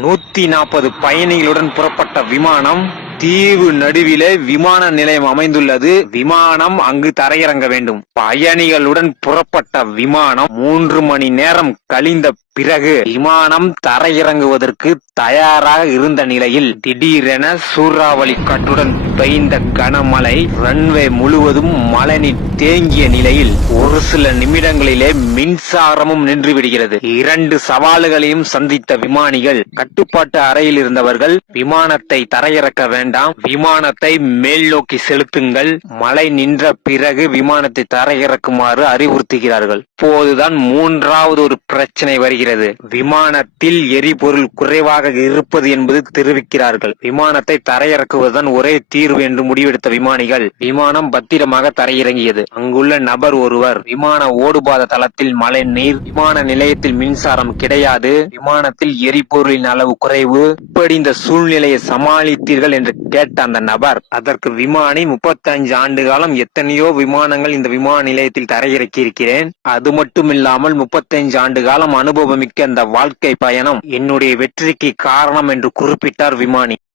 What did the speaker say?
140 பயணிகளுடன் புறப்பட்ட விமானம் தீவு நடுவிலே விமான நிலையம் அமைந்துள்ளது. விமானம் அங்கு தரையிறங்க வேண்டும். பயணிகளுடன் புறப்பட்ட விமானம் 3 மணி நேரம் கழிந்த பிறகு விமானம் தரையிறங்குவதற்கு தயாராக இருந்த நிலையில் திடீரென சூறாவளி காற்றுடன் பெய்த கனமழை ரன்வே முழுவதும் மழைநீர் தேங்கிய நிலையில் ஒரு சில நிமிடங்களிலே மின்சாரமும் நின்று விடுகிறது. 2 சவால்களையும் சந்தித்த விமானிகள் கட்டுப்பாட்டு அறையில் இருந்தவர்கள் விமானத்தை தரையிறக்க வேண்டாம், விமானத்தை மேல் நோக்கி செலுத்துங்கள், மழை நின்ற பிறகு விமானத்தை தரையிறக்குமாறு அறிவுறுத்துகிறார்கள். இப்போதுதான் 3வது ஒரு பிரச்சனை வருகிறது. விமானத்தில் எரிபொருள் குறைவாக இருப்பது என்பது தெரிவிக்கிறார்கள். விமானத்தை தரையிறக்குவதுதான் ஒரே தீர்வு என்று முடிவெடுத்த விமானிகள் விமானம் பத்திரமாக தரையிறங்கியது. அங்குள்ள நபர் ஒருவர் விமான ஓடுபாத தளத்தில் மழை நீர், விமான நிலையத்தில் மின்சாரம் கிடையாது, விமானத்தில் எரிபொருளின் அளவு குறைவு, இப்படி இந்த சூழ்நிலையை சமாளித்தீர்கள் என்று கேட்ட அந்த நபர் அதற்கு விமானி 35 ஆண்டு காலம் எத்தனையோ விமானங்கள் இந்த விமான நிலையத்தில் தரையிறக்கி இருக்கிறேன், அது மட்டுமில்லாமல் 35 ஆண்டு காலம் அனுபவமிக்க அந்த வாழ்க்கை பயணம் என்னுடைய வெற்றிக்கு காரணம் என்று குறிப்பிட்டார் விமானி.